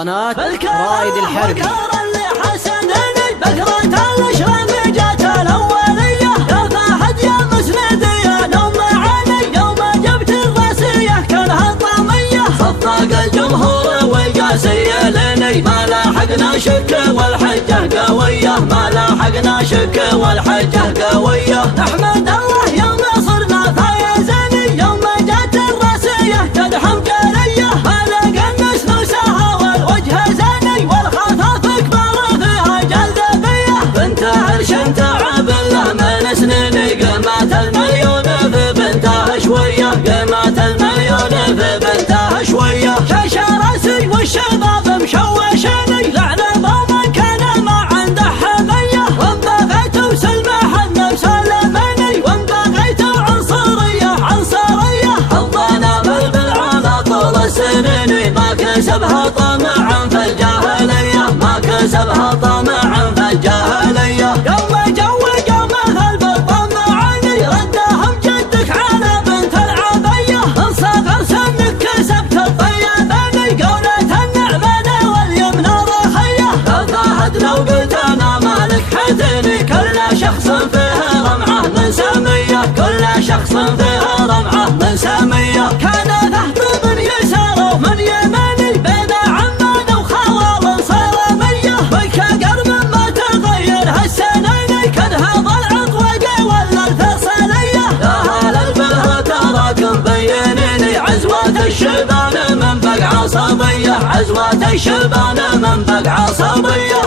قناة رايد الحربي. ما لاحقنا شك والحجة قوية، ما لاحقنا شك والحجة قوية. نحمد الله يوم صرنا فايزين، يوم جت الراسية تدحم جارية. ما لقى النسل سها والوجه زيني، والخفاف كبار فيها جذبية. بنت عرش تعب الله من سنيني، قيمة المليون في بنتها شوية، قيمة المليون في بنتها شوية. شاش راسي والشباب مشوشني، لعنة من كان ما عنده حمية. وان بغيت وسلمح مسلمني، وان بغيت عنصرية عنصرية. حظنا بالعانى طول السنين، ما كسبها طمعا في الجاهلية، ما كسبها طمعا في الجاهلية. يوم جو يوم هلب الطمعني، ردهم جدك على بنت العبية. من صغر سنك كسبت الطيباني، قولة النعمة واليمن رخية. لو قلت انا مالك حدني، كل شخص فيه رمعه من سامية، كل شخص فيه رمعه من سامية. كان ذهب من يسار ومن يماني، بين عمان وخوال صرامية. بيك قرب ما تغير هالسنين، كان هذا العطوة ولا الفصلية. يا هل البلها تراكم بينيني، عزوة الشبان من بقع عصبية، عزوة الشبان من بقع عصبية.